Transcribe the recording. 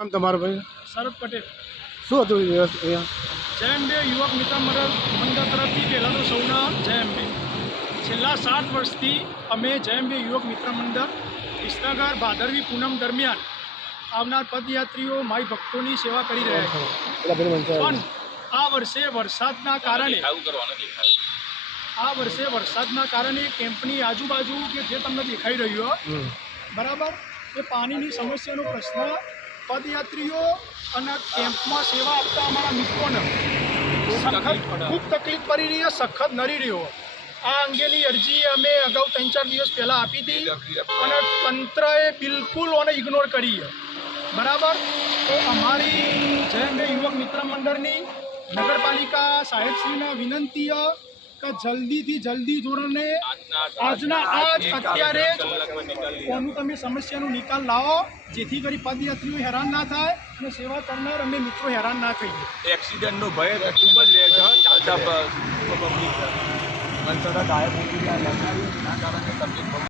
નામ તમારું ભાઈ? શરદ પટેલ. શું હતું અહીંયા? જય અંબે યુવક મિત્ર મંડળ તરફથી પહેલાં તો સૌના જય અંબે. છેલ્લા 7 વર્ષથી અમે જય અંબે યુવક મિત્ર મંડળ વિસનગર ભાદરવી પૂનમ દરમિયાન આવનાર પદયાત્રીઓ માઈ ભક્તોની સેવા કરી રહ્યા છે. પણ આ વર્ષે વરસાદના કારણે કેમ્પની આજુબાજુ કે જે તમને દેખાઈ રહ્યો બરાબર એ પાણીની સમસ્યાનો પ્રશ્ન પદયાત્રીઓ અને કેમ્પમાં સેવા આપતા અમારા મિત્રોને ખૂબ તકલીફ પડી રહી છે, સખત નડી રહ્યો. આ અંગેની અરજી અમે અગાઉ 3-4 દિવસ પહેલાં આપી હતી અને તંત્રએ બિલકુલ ઓને ઇગ્નોર કરી છે. બરાબર. તો અમારી જય અંબે યુવક મિત્ર મંડળની નગરપાલિકા સાહેબશ્રીને વિનંતી કે જલ્દીથી જલ્દી ધોરણે અત્યારે કોનું તમે સમસ્યાનો નિકાલ લાવો, જેથી કરી પદયાત્રીઓ હેરાન ના થાય અને સેવા કરનાર અમે મિત્રો હેરાન ના થઈએ. એક્સિડન્ટનો ભય ખૂબ જ રહે છે ચાલતા પબ્લિક. ગાયબ ના કારણે તકલીફ